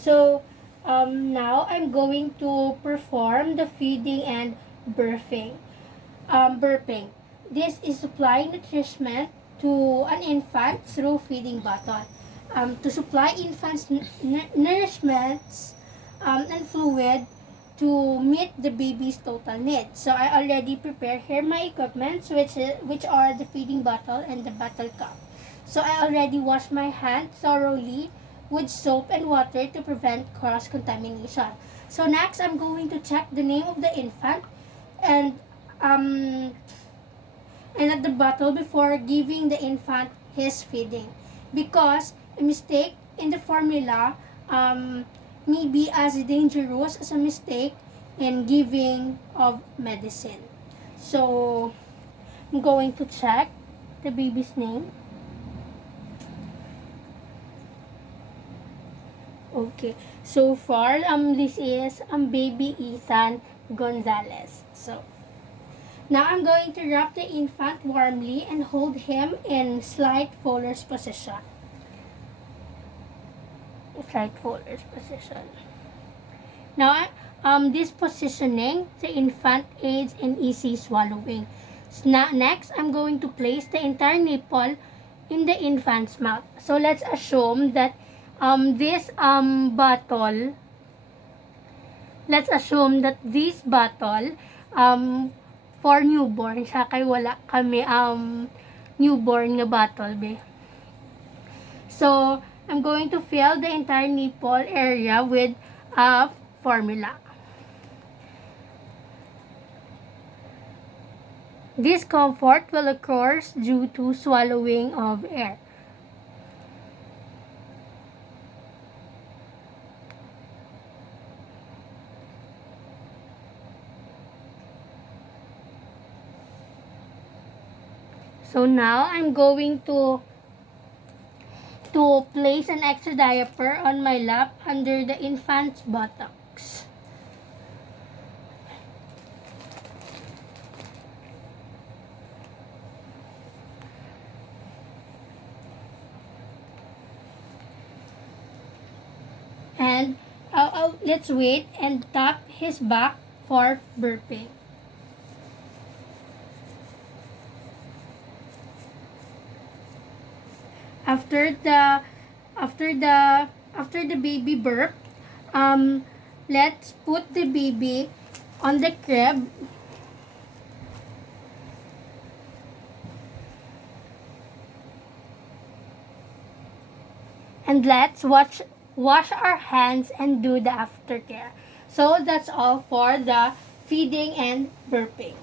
So, now I'm going to perform the feeding and burping. Burping. This is supplying nutrition to an infant through feeding bottle. To supply infants nourishments and fluid to meet the baby's total needs. So I already prepared here my equipment, which are the feeding bottle and the bottle cup. So I already washed my hand thoroughly with soap and water to prevent cross-contamination. So next, I'm going to check the name of the infant and um, and at the bottle before giving the infant his feeding, because a mistake in the formula may be as dangerous as a mistake in giving of medicine. So I'm going to check the baby's name. Okay, so far this is baby Ethan Gonzalez. So now I'm going to wrap the infant warmly and hold him in slight folder's position. Slight folder's position. Now, this positioning, the infant aids in easy swallowing. So next, I'm going to place the entire nipple in the infant's mouth. So let's assume that this bottle, for newborn, siya kay wala kami newborn nga bottle be. So I'm going to fill the entire nipple area with formula. Discomfort will occur due to swallowing of air. So now I'm going to place an extra diaper on my lap under the infant's buttocks. And let's wait and tap his back for burping. After the baby burp, let's put the baby on the crib and let's wash our hands and do the aftercare. So that's all for the feeding and burping.